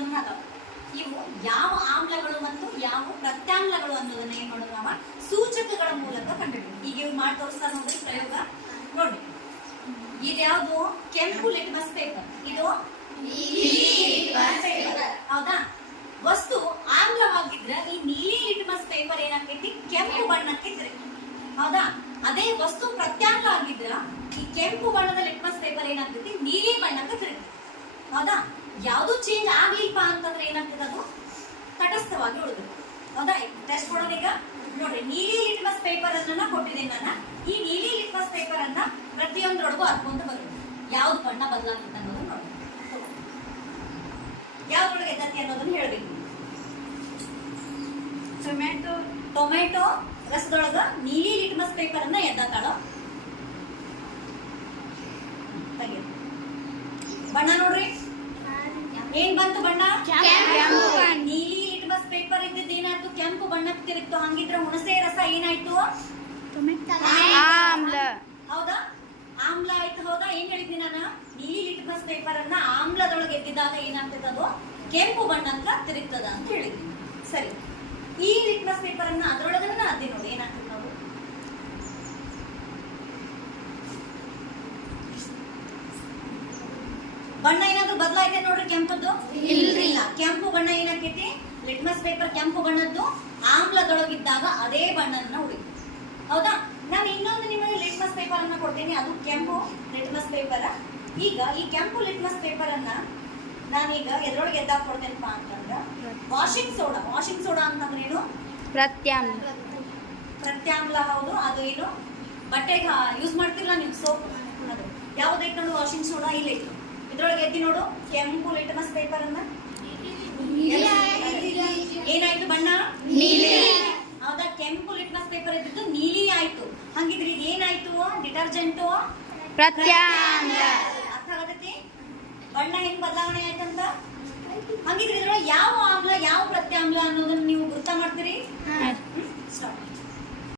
ಆಮ್ಲಗಳನ್ನು ಅದಾವ. ಇವು ಯಾವ ಆಮ್ಲಗಳು ಮತ್ತು ಯಾವ ಪ್ರತ್ಯಾಮ್ಲಗಳು ಅನ್ನೋದನ್ನ ಏನ್ ಮಾಡೋದು ನಾವು ಸೂಚಕಗಳ ಮೂಲಕ ಕಂಡುಹಿಡಿಯೋದು. ಈಗ ಇವು ಮಾಡಿ ತೋರಿಸ್ತಾರೆ ನೋಡ್ರಿ ಪ್ರಯೋಗ ನೋಡಿ. ಇದ್ಯಾವುದು ಕೆಂಪು ಲಿಟ್ಮಸ್ ಪೇಪರ್, ಇದು ಹೌದಾ. ವಸ್ತು ಆಮ್ಲವಾಗಿದ್ರೆ ಈ ನೀಲಿ ಲಿಟ್ಮಸ್ ಪೇಪರ್ ಏನಾಗ್ತೈತಿ ಕೆಂಪು ಬಣ್ಣಕ್ಕೆ ತಿರುಗಿ, ಹೌದಾ. ಅದೇ ವಸ್ತು ಪ್ರತ್ಯಾಮ್ಲ ಆಗಿದ್ರ ಈ ಕೆಂಪು ಬಣ್ಣದ ಲಿಟ್ಮಸ್ ಪೇಪರ್ ಏನಾಗ್ತೈತಿ ನೀಲಿ ಬಣ್ಣಕ್ಕೆ ತಿರುಗಿ, ಹೌದಾ. ಯಾವುದು ಚೇಂಜ್ ಆಗ್ಲಿಲ್ಪ ಅಂತಂದ್ರೆ ಏನಾಗ್ತದೆ ಅದು ತಟಸ್ಥವಾಗಿ ಉಳಿದು, ಹೌದಾ. ಟೆಸ್ಟ್ ಕೊಡೋದು ಈಗ ನೋಡ್ರಿ. ನೀಲಿ ಲಿಟ್ಮಸ್ ಪೇಪರ್ ಅನ್ನ ಕೊಟ್ಟಿದ್ದೀನಿ ನಾನು. ಈ ನೀಲಿ ಲಿಟ್ಮಸ್ ಪೇಪರ್ ಅನ್ನ ಪ್ರತಿಯೊಂದರೊಳಗೂ ಹಾಕೊಂತ ಬರೋದು. ಯಾವ್ದು ಬಣ್ಣ ಬದಲಾಗುತ್ತೆ ಅನ್ನೋದನ್ನ ನೋಡಿ, ಯಾವ್ದ್ರೊಳಗೆ ಎದ್ದತಿ ಅನ್ನೋದನ್ನ ಹೇಳ್ಬೇಕು. ಟೊಮೆಟೊ ರಸದೊಳಗ ನೀಲಿ ಲಿಟ್ಮಸ್ ಪೇಪರ್ ಅನ್ನ ಎದ್ದಾತಾಳ. ಬಣ್ಣ ನೋಡ್ರಿ ಏನ್ ಬಂತು ಬಣ್ಣ, ನೀಲಿ ಲಿಟ್ಮಸ್ ಪೇಪರ್ ಇದ್ದಿದ್ದು ಏನಾಯ್ತು ಕೆಂಪು ಬಣ್ಣಕ್ಕೆ ತಿರುಗ್ತು. ಹಂಗಿದ್ರೆ ಹುಣಸೆ ರಸ ಏನಾಯ್ತು ಆಮ್ಲ, ಹೌದಾ. ಆಮ್ಲ ಆಯ್ತು, ಹೌದಾ. ಏನ್ ಹೇಳಿದ್ನಿ ನಾನು, ನೀಲಿ ಲಿಟ್ಮಸ್ ಪೇಪರ್ ಅನ್ನ ಆಮ್ಲದೊಳಗೆ ಎದ್ದಿದಾಗ ಏನಾಗ್ತದ ಅದು ಕೆಂಪು ಬಣ್ಣಕ್ಕ ತಿರುಗ್ತದ ಅಂತ ಹೇಳಿದ್ನಿ. ಸರಿ, ಈ ಲಿಟ್ಮಸ್ ಪೇಪರ್ ಅನ್ನ ಅದ್ರೊಳಗನ್ನ ಅದ್ದಿ ನೋಡಿ ಏನಾಗ್ತದೆ ನಾವು. ಬಣ್ಣ ಏನಾದ್ರು ಬದಲಾಯ್ತೆ ನೋಡ್ರಿ ಕೆಂಪದ್ದು ಇಲ್ಲ. ಕೆಂಪು ಬಣ್ಣ ಏನಾಕೈತಿ ಲಿಟ್ಮಸ್ ಪೇಪರ್ ಕೆಂಪು ಬಣ್ಣದ್ದು ಆಮ್ಲದೊಳಗಿದ್ದಾಗ ಅದೇ ಬಣ್ಣನ ಉಳಿತು, ಹೌದಾ. ನಾನು ಇನ್ನೊಂದು ನಿಮಗೆ ಲಿಟ್ಮಸ್ ಪೇಪರ್ ಅನ್ನ ಕೊಡ್ತೀನಿ, ಅದು ಕೆಂಪು ಲಿಟ್ಮಸ್ ಪೇಪರ್. ಈಗ ಈ ಕೆಂಪು ಲಿಟ್ಮಸ್ ಪೇಪರ್ ಅನ್ನ ನಾನೀಗ ಎದ್ರೊಳಗೆ ಎದ್ದಾಕ್ ಕೊಡ್ತೇನಪ್ಪ ಅಂತಂದ್ರ ವಾಷಿಂಗ್ ಸೋಡಾ. ವಾಷಿಂಗ್ ಸೋಡಾ ಅಂತಂದ್ರೆ ಏನು ಪ್ರತ್ಯಾಮ್ಲ. ಪ್ರತ್ಯಾಮ್ಲ, ಹೌದು. ಅದು ಏನು ಬಟ್ಟೆಗೆ ಯೂಸ್ ಮಾಡ್ತಿರಲ್ಲ ನೀವು ಸೋಪ್, ಅದು ಯಾವ್ದೈತೆ ನೋಡು ವಾಷಿಂಗ್ ಸೋಡಾ ಇಲ್ಲ ಇತ್ತು. ಇದ್ರೊಳಗೆ ಎದ್ದಿ ನೋಡು ಕೆಂಪು ಲಿಟ್ಮಸ್ ಪೇಪರ್ ಅನ್ನ ಏನಾಯ್ತು ಬಣ್ಣ ನೀಲಿ, ಹೌದಾ. ಕೆಂಪು ಲಿಟ್ಮಸ್ ಪೇಪರ್ ಇದ್ದಿದ್ದು ನೀಲಿ ಆಯ್ತು. ಹಂಗಿದ್ರೆ ಇದು ಏನಾಯ್ತು ಡಿಟರ್ಜೆಂಟ್ ಪ್ರತ್ಯಾಮ್ಲ. ಅರ್ಥ ಆಗತೈತಿ ಬಣ್ಣ ಹೆಂಗ್ ಬದಲಾವಣೆ ಆಯ್ತಂತ. ಹಂಗಿದ್ರೆ ಇದ್ರೊಳಗೆ ಯಾವ ಆಮ್ಲ ಯಾವ ಪ್ರತ್ಯಾಮ್ಲ ಅನ್ನೋದನ್ನ ನೀವು ಗುರ್ತ ಮಾಡ್ತೀರಿ. ಸ್ಟಾಪ್.